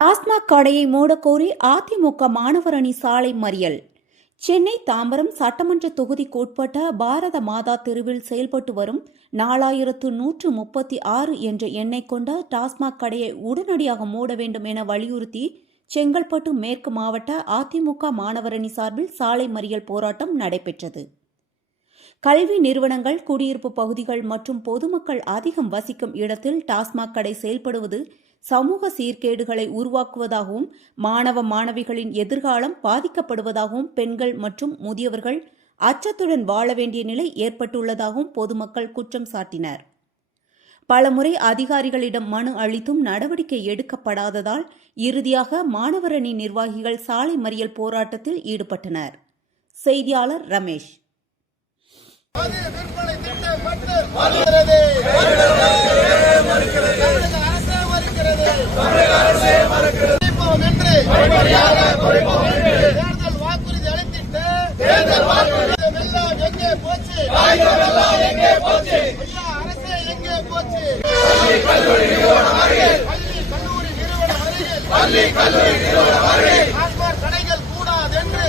டாஸ்மாக் கடையை மூடக்கோரி அதிமுக மாணவர் அணி சாலை மறியல். சென்னை தாம்பரம் சட்டமன்ற தொகுதிக்கு உட்பட்ட பாரத மாதா தெருவில் செயல்பட்டு வரும் 4136 என்ற எண்ணை கொண்ட டாஸ்மாக் கடையை உடனடியாக மூட வேண்டும் என வலியுறுத்தி செங்கல்பட்டு மேற்கு மாவட்ட அதிமுக மாணவர் அணி சார்பில் சாலை மறியல் போராட்டம் நடைபெற்றது. கல்வி நிறுவனங்கள், குடியிருப்பு பகுதிகள் மற்றும் பொதுமக்கள் அதிகம் வசிக்கும் இடத்தில் டாஸ்மாக் கடை செயல்படுவது சமூக சீர்கேடுகளை உருவாக்குவதாகவும், மாணவ மாணவிகளின் எதிர்காலம் பாதிக்கப்படுவதாகவும், பெண்கள் மற்றும் முதியவர்கள் அச்சத்துடன் வாழ வேண்டிய நிலை ஏற்பட்டுள்ளதாகவும் பொதுமக்கள் குற்றம் சாட்டினர். பலமுறை அதிகாரிகளிடம் மனு அளித்தும் நடவடிக்கை எடுக்கப்படாததால் இறுதியாக மாணவர் அணி நிர்வாகிகள் சாலை மறியல் போராட்டத்தில் ஈடுபட்டனர். செய்தியாளர் ரமேஷ். கடைகள் கூடாதென்று